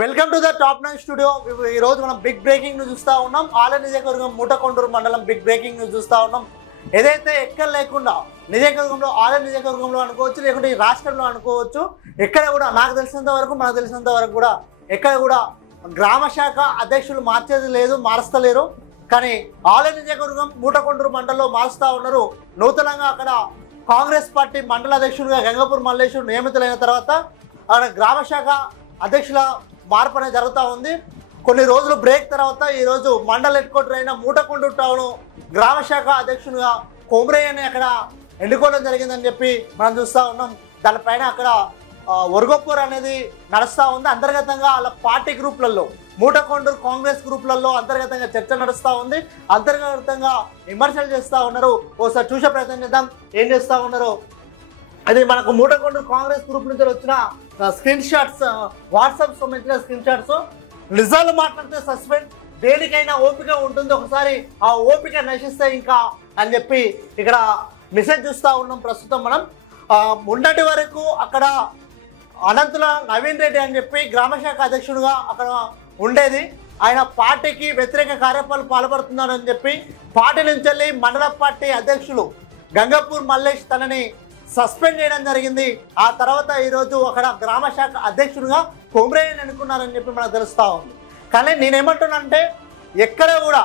Welcome to the top 9 studio. ఈ రోజు మనం బిగ్ బ్రేకింగ్ న్యూస్ చూస్తూ ఉన్నాం. ఆలయ నియోజకవర్గం మూటకొండూరు మండలం బిగ్ బ్రేకింగ్ న్యూస్ చూస్తూ ఉన్నాం. ఏదైతే ఎక్కడ లేకుండా నియోజకవర్గంలో ఆలయ నియోజకవర్గంలో అనుకోవచ్చు, లేకుంటే ఈ రాష్ట్రంలో అనుకోవచ్చు, ఎక్కడ కూడా మనకు తెలిసినంత వరకు కూడా ఎక్కడ కూడా గ్రామ శాఖ అధ్యక్షులు మార్చేది లేదు, మారుస్తలేరు. కానీ ఆలయ నియోజకవర్గం మూటకొండూరు మండలంలో మారుస్తూ ఉన్నారు. నూతనంగా అక్కడ కాంగ్రెస్ పార్టీ మండల అధ్యక్షులుగా గంగపూర్ మల్లేశ్వరు నియమితులైన తర్వాత అక్కడ గ్రామ శాఖ అధ్యక్షుల మార్పు అనేది జరుగుతూ ఉంది. కొన్ని రోజులు బ్రేక్ తర్వాత ఈరోజు మండల హెడ్ క్వార్టర్ అయిన మూటకొండూరు టౌన్ గ్రామ శాఖ అధ్యక్షునిగా కొమ్రేయని అక్కడ ఎన్నుకోవడం జరిగిందని చెప్పి మనం చూస్తూ ఉన్నాం. దానిపైన అక్కడ ఒరగొప్పూర్ అనేది నడుస్తూ ఉంది. అంతర్గతంగా వాళ్ళ పార్టీ గ్రూప్లలో మూటకొండూరు కాంగ్రెస్ గ్రూప్లలో అంతర్గతంగా చర్చ నడుస్తూ ఉంది. అంతర్గతంగా విమర్శలు చేస్తూ ఉన్నారు. ఒకసారి చూసే ప్రయత్నం చేద్దాం ఏం చేస్తూ ఉన్నారో. అది మనకు మూటకొండూరు కాంగ్రెస్ గ్రూప్ నుంచి వచ్చిన స్క్రీన్ షాట్స్, వాట్సాప్ సంబంధించిన స్క్రీన్ షాట్స్. నిజాలు మాట్లాడితే సస్పెండ్, దేనికైనా ఓపిక ఉంటుంది, ఒకసారి ఆ ఓపిక నశిస్తే ఇంకా అని చెప్పి ఇక్కడ మెసేజ్ చూస్తూ ఉన్నాం. ప్రస్తుతం మనం మొన్నటి వరకు అక్కడ అనంతుల నవీన్ రెడ్డి అని చెప్పి గ్రామశాఖ అధ్యక్షుడిగా అక్కడ ఉండేది. ఆయన పార్టీకి వ్యతిరేక కార్యక్రమాలు పాల్పడుతున్నారని చెప్పి పార్టీ నుంచి వెళ్ళి మండల పార్టీ అధ్యక్షులు గంగపూర్ మల్లేష్ తనని సస్పెండ్ చేయడం జరిగింది. ఆ తర్వాత ఈరోజు అక్కడ గ్రామ శాఖ అధ్యక్షుడిగా కొమ్రేయని అనుకున్నారని చెప్పి మనకు తెలుస్తూ ఉంది. కానీ నేనేమంటున్నానంటే ఎక్కడ కూడా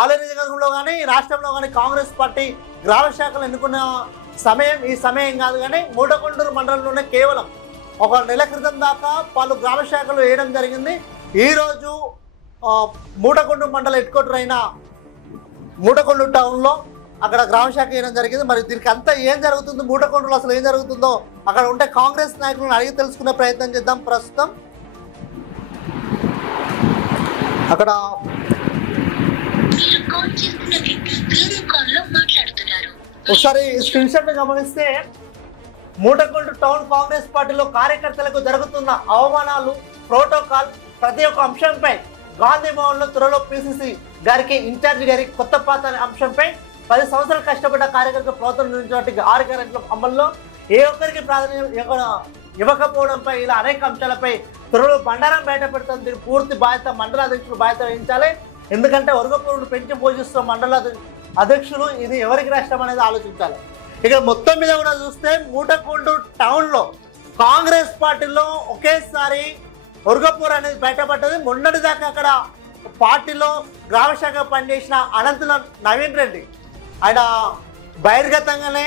ఆలయ నియోజకవర్గంలో కానీ రాష్ట్రంలో కానీ కాంగ్రెస్ పార్టీ గ్రామ శాఖలు ఎన్నుకున్న సమయం ఈ సమయం కాదు. కానీ మూటకొండూరు మండలంలోనే కేవలం ఒక నెల క్రితం దాకా పలు గ్రామ శాఖలు వేయడం జరిగింది. ఈరోజు మూటకొండూరు మండల హెడ్ క్వార్టర్ అయిన మూటకొండూరు టౌన్లో అక్కడ గ్రామ శాఖ వేయడం జరిగింది. మరి దీనికి అంతా ఏం జరుగుతుందో, మూటకొండూరులో అసలు ఏం జరుగుతుందో అక్కడ ఉంటే కాంగ్రెస్ నాయకులను అడిగి తెలుసుకునే ప్రయత్నం చేద్దాం. ప్రస్తుతం అక్కడ ఒకసారి స్క్రీన్ షాట్ గమనిస్తే మూటకొండూరు టౌన్ కాంగ్రెస్ పార్టీలో కార్యకర్తలకు జరుగుతున్న అవమానాలు, ప్రోటోకాల్, ప్రతి ఒక్క అంశంపై గాంధీ భవన్లో త్వరలో పిసిసి గారికి ఇన్ఛార్జి గారికి కొత్త పాత అనే అంశంపై 10 సంవత్సరాలు కష్టపడ్డ కార్యకర్తల ప్రోత్సాహం నుంచి 6 గ్యారెంటీల అమల్లో ఏ ఒక్కరికి ప్రాధాన్యం ఇవ్వకపోవడంపై ఇలా అనేక అంశాలపై త్వరలో బండారం బయట పెడుతుంది. దీని పూర్తి బాధ్యత మండల అధ్యక్షులు బాధ్యత వహించాలి. ఎందుకంటే వర్గపూరును పెంచి పోషిస్తున్న మండల అధ్యక్షులు ఇది ఎవరికి నష్టం అనేది ఆలోచించాలి. ఇక మొత్తం మీద కూడా చూస్తే మూటకొండూరు టౌన్లో కాంగ్రెస్ పార్టీలో ఒకేసారి వర్గపూర్ అనేది బయటపడ్డది. మొన్నటి దాకా అక్కడ పార్టీలో గ్రామశాఖ పనిచేసిన అనంతుల నవీన్ రెడ్డి ఆయన బహిర్గతంగానే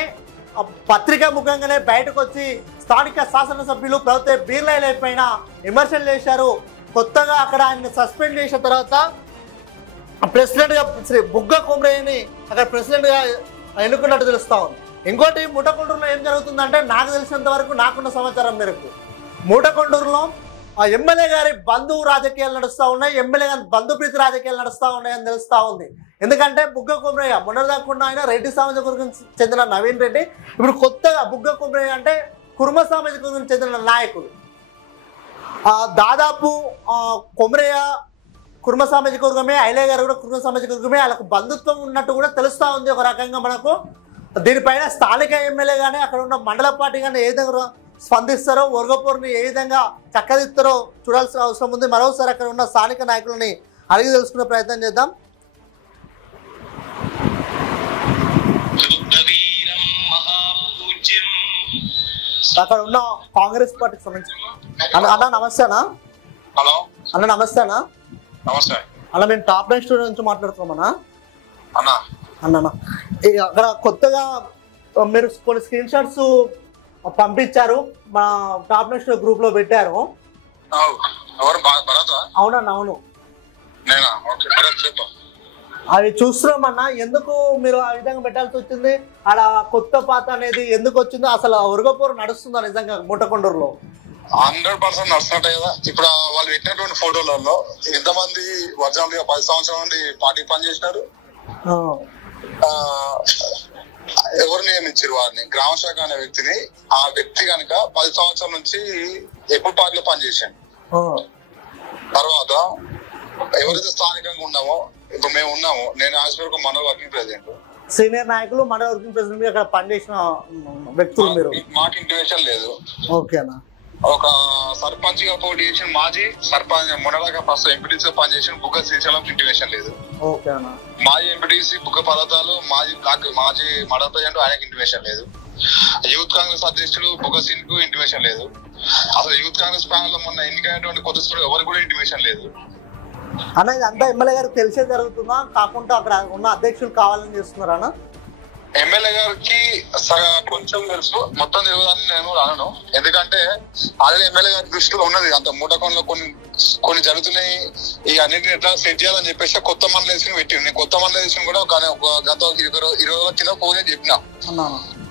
పత్రికా ముఖంగానే బయటకు వచ్చి స్థానిక శాసనసభ్యులు ప్రభుత్వ బీర్లైల పైన విమర్శలు చేశారు. కొత్తగా అక్కడ ఆయన సస్పెండ్ చేసిన తర్వాత ప్రెసిడెంట్గా శ్రీ బుగ్గ కొమ్రేయని అక్కడ ప్రెసిడెంట్గా ఎన్నుకున్నట్టు తెలుస్తూ ఉంది. ఇంకోటి మూటకొండూరులో ఏం జరుగుతుందంటే నాకు తెలిసినంత వరకు, నాకున్న సమాచారం మేరకు మూటకొండూరులో ఎమ్మెల్యే గారి బంధువు రాజకీయాలు నడుస్తూ ఉన్నాయి, ఎమ్మెల్యే గారి బంధుప్రీతి రాజకీయాలు నడుస్తూ ఉన్నాయని తెలుస్తూ ఉంది. ఎందుకంటే బుగ్గ కొమ్రయ్య మొన్నటిదాకా ఆయన రెడ్డి సామాజిక వర్గం చెందిన నవీన్ రెడ్డి, ఇప్పుడు కొత్తగా బుగ్గ కొమ్రయ్య అంటే కుర్మ సామాజిక వర్గం చెందిన నాయకులు. దాదాపు కొమ్రయ్య కుర్మ సామాజిక వర్గమే, ఐలయ్య గారు కూడా కుర్మ సామాజిక వర్గమే, వాళ్ళకు బంధుత్వం ఉన్నట్టు కూడా తెలుస్తూ ఉంది ఒక రకంగా మనకు. దీనిపైన స్థానిక ఎమ్మెల్యే కానీ అక్కడ ఉన్న మండల పార్టీ కానీ ఏ విధంగా స్పందిస్తారో, వర్గపూర్ని ఏ విధంగా చక్కదిస్తారో చూడాల్సిన అవసరం ఉంది. మరోసారి అక్కడ ఉన్న స్థానిక నాయకులని అడిగి తెలుసుకునే ప్రయత్నం చేద్దాం. అక్కడ ఉన్న కాంగ్రెస్ పార్టీకి సంబంధించి అన్న నమస్తేనా? హలో అన్న నమస్తేనా? నమస్తే అన్న, మేము టాప్ 9 స్టూడియో నుంచి మాట్లాడుతున్నామన్నా. అన్నా అక్కడ కొత్తగా మీరు కొన్ని స్క్రీన్ షాట్స్ పంపించారు, మా టాప్ 9 స్టూడియో గ్రూప్ లో పెట్టారు. అవునన్నా, అవును. అవి చూస్తున్నామన్నా. ఎందుకు మీరు ఆ విధంగా పెట్టాల్సి వచ్చింది? అలా కొత్త పాత అనేది ఎందుకు వచ్చిందో, అసలు వర్గపూర్ నడుస్తుందా నిజంగా మూటకొండూరులో? 100% నడుస్తున్నట్టే కదా. ఇప్పుడు వాళ్ళు పెట్టినటువంటి ఫోటోలలో ఎంతమంది ఒరిజినల్ 10 సంవత్సరాల నుండి పార్టీ పనిచేసినారు, ఎవరు నియమించారు వారిని? గ్రామ శాఖ అనే వ్యక్తిని. ఆ వ్యక్తి కనుక 10 సంవత్సరాల నుంచి ఎప్పుడు పార్టీలో పనిచేసాను. తర్వాత ఎవరైతే స్థానికంగా ఉన్నామో, ఇప్పుడు మేము ఉన్నాము, నేను ఆస్పత్రి మండల వర్కింగ్ ప్రెసిడెంట్, సీనియర్ నాయకులు మండల వర్కింగ్ ప్రెసిడెంట్ అక్కడ పనిచేసిన వ్యక్తులు మీరు? మాకు ఇంటిమేషన్ లేదు. ఓకేనా? ఒక సర్పంచ్ గా పోటీ చేసిన మాజీ సర్పంచ్ మొన్నలాగా ఫస్ట్ ఎంపీటీసీ పనిచేసిన బుగ్గ శ్రీశైలం ఇంటిమేషన్ లేదు. మాజీ ఎంపీటీసీ బుగ్గ పర్వతాలు మాజీ మండల ప్రెసిడెంట్ ఆయనకి ఇంటిమేషన్ లేదు. యూత్ కాంగ్రెస్ అధ్యక్షుడు బుగ్గ సింగ్ కు ఇంటిమేషన్ లేదు. అసలు యూత్ కాంగ్రెస్ ప్యానల్ లో మొన్న ఎన్నికైనటువంటి కొత్త సభ్యులు ఎవరు కూడా ఇంటిమేషన్ లేదు. అన్న ఇది అంతా ఎమ్మెల్యే గారికి తెలిసే జరుగుతుందా, కాకుండా అక్కడ ఉన్న అధ్యక్షులు కావాలని చేస్తున్నారా అన్న? ఎమ్మెల్యే గారికి కొంచెం తెలుసు, మొత్తం తెలియదని నేను అనను. ఎందుకంటే ఆల్రెడీ ఎమ్మెల్యే గారి దృష్టిలో ఉన్నది అంత మూటకొండలో కొన్ని జరుగుతున్నాయి. ఈ అన్నింటిని ఎట్లా సెట్ చేయాలని చెప్పేసి కొత్త మండలేషన్ పెట్టింది. నేను కొత్త మండలేషన్ కూడా గత 20 రోజుల కింద ఫోన్ చెప్పిన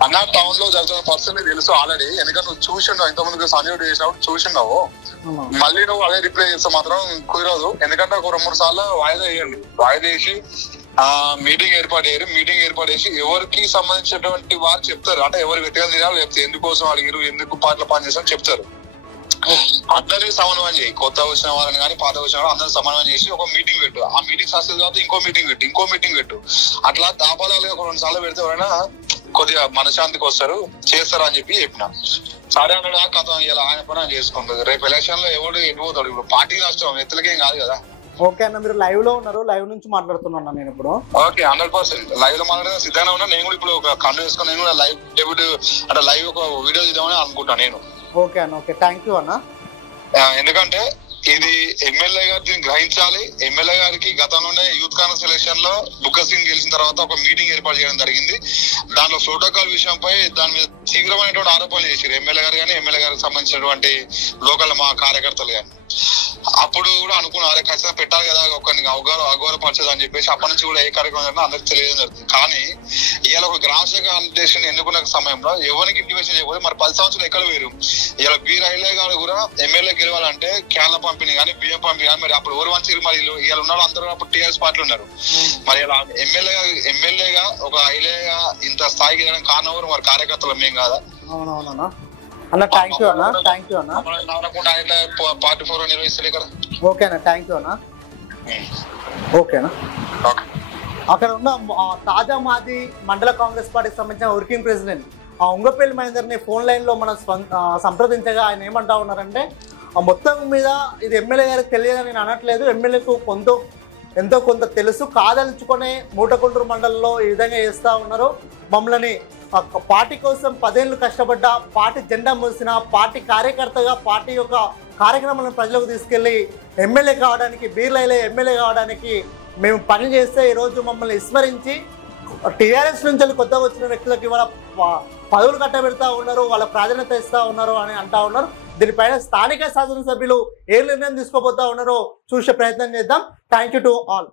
అన్న టౌన్ లో జరుగుతున్న పరిస్థితి తెలుసు ఆల్రెడీ. ఎందుకంటే నువ్వు చూసిండావు, ఇంతకుముందు సంజయ్ చేసినప్పుడు చూసిండావు. మళ్ళీ నువ్వు అదే రిప్లై చేస్తే మాత్రం కుదరదు. ఎందుకంటే ఒక 2-3 సార్లు వాయిదా వేయండి. వాయిదా వేసి మీటింగ్ ఏర్పాటు చేసి ఎవరికి సంబంధించినటువంటి వారు చెప్తారు. అంటే ఎవరు వ్యక్తిగత నిర్ణయాలు చెప్తారు, ఎందుకోసం అడిగారు, ఎందుకు పార్టీలో పనిచేస్తారని చెప్తారు. అందరినీ సమన్వయం చేయి, కొత్త వచ్చిన వాళ్ళని కానీ పాత వచ్చిన వాళ్ళు అందరూ సమన్వయం చేసి ఒక మీటింగ్ పెట్టు. ఆ మీటింగ్ సక్సెస్ తర్వాత ఇంకో మీటింగ్ పెట్టు. అట్లా దాపాదాలుగా ఒక 2 సార్లు పెడితే ఎవరైనా కొద్దిగా మనశాంతికి వస్తారు, చేస్తారు అని చెప్పి చెప్పిన. సరే అన్నాడు. ఆ కథ ఇలా ఆయన పని చేసుకుంటుంది. రేపు ఎలక్షన్ లో ఎవడు ఎటుపోతాడు. ఇప్పుడు పార్టీ నష్టం ఎత్తులకేం కాదు కదా. ఓకే అన్న, మీరు లైవ్ లో ఉన్నారు, లైవ్ నుంచి మాట్లాడుతున్నా నేను ఇప్పుడు. ఓకే 100% లైవ్ లో మాట్లాడే సిద్ధంగా ఉన్నా. నేను కూడా ఇప్పుడు ఒక కండు వేసుకొని నేను కూడా లైవ్ డెబ్యూట్ అంటే లైవ్ ఒక వీడియో తీద్దామని అనుకుంటాను నేను. ఓకే అన్న, ఓకే, థ్యాంక్ యూ అన్న. ఎందుకంటే ఇది ఎమ్మెల్యే గారు దీన్ని గ్రహించాలి. ఎమ్మెల్యే గారికి గతంలోనే యూత్ కాంగ్రెస్ ఎలక్షన్ లో బుగ్గ సింగ్ గెలిచిన తర్వాత ఒక మీటింగ్ ఏర్పాటు చేయడం జరిగింది. దాంట్లో ప్రోటోకాల్ విషయంపై దాని మీద తీవ్రమైనటువంటి ఆరోపణలు చేశారు ఎమ్మెల్యే గారు కానీ, ఎమ్మెల్యే గారికి సంబంధించినటువంటి లోకల్ మా కార్యకర్తలు కానీ. అప్పుడు కూడా అనుకున్నారు, అరే ఖచ్చితంగా పెట్టాలి కదా ఒకరిని అగౌరవపరచదు అని చెప్పేసి అప్పటి నుంచి కూడా ఏ కార్యక్రమం అందరికి తెలియడం జరుగుతుంది. కానీ ఇవాళ ఒక గ్రామ శాఖ అధ్యక్షుని ఎన్నుకున్న సమయంలో ఎవరికి ఇంటిమేషన్ చేయకపోతే మరి 10 సంవత్సరాలు ఎక్కడ వేరు. ఇవాళ బి రైలే గారు కూడా ఎమ్మెల్యే గెలవాలంటే కేరళ పంపిణీ కానీ, బియ్యం పంపిణీ కానీ, మరి అప్పుడు ఎవరు వంచారు? మరి ఇవాళ ఉన్నారు అందరూ అప్పుడు టీఆర్ఎస్ పార్టీలు ఉన్నారు. మరి ఇలా ఎమ్మెల్యేగా ఒక ఐలేగా ఇంత స్థాయికి వెళ్ళడం కారణం ఎవరు? మరి కార్యకర్తలు మేము కాదా? అవునవునా అన్న, థ్యాంక్ యూ అన్న, థ్యాంక్ యూ అన్న. పార్టీ 4 నిర్వహిస్తలే కదా. ఓకే అన్న, థ్యాంక్ యూ అన్న. ఓకేనా, అక్కడ ఉన్న తాజా మాజీ మండల కాంగ్రెస్ పార్టీకి సంబంధించిన వర్కింగ్ ప్రెసిడెంట్ ఉంగపల్లి మహేందర్ని ఫోన్ లైన్లో మనం సంప్రదించగా ఆయన ఏమంటా ఉన్నారంటే మొత్తం మీద ఇది ఎమ్మెల్యే గారికి తెలియదని నేను అనట్లేదు, ఎమ్మెల్యేకు ఎంతో కొంత తెలుసు, కాదలుచుకునే మూటకొండూరు మండలంలో ఈ విధంగా చేస్తూ ఉన్నారు. మమ్మల్ని పార్టీ కోసం 10 ఏళ్ళు కష్టపడ్డ, పార్టీ జెండా మోసిన, పార్టీ కార్యకర్తగా పార్టీ యొక్క కార్యక్రమాలను ప్రజలకు తీసుకెళ్ళి ఎమ్మెల్యే కావడానికి, బీర్లైలే ఎమ్మెల్యే కావడానికి మేము పని చేస్తే ఈరోజు మమ్మల్ని విస్మరించి టీఆర్ఎస్ నుంచి కొత్తగా వచ్చిన వ్యక్తులకు ఇవాళ పదవులు కట్టబెడతా ఉన్నారు, వాళ్ళ ప్రాధాన్యత ఇస్తూ ఉన్నారు అని అంటా ఉన్నారు. దీనిపైన స్థానిక శాసనసభ్యులు ఏ నిర్ణయం తీసుకోబోతా ఉన్నారో చూసే ప్రయత్నం చేద్దాం. Thank you to all.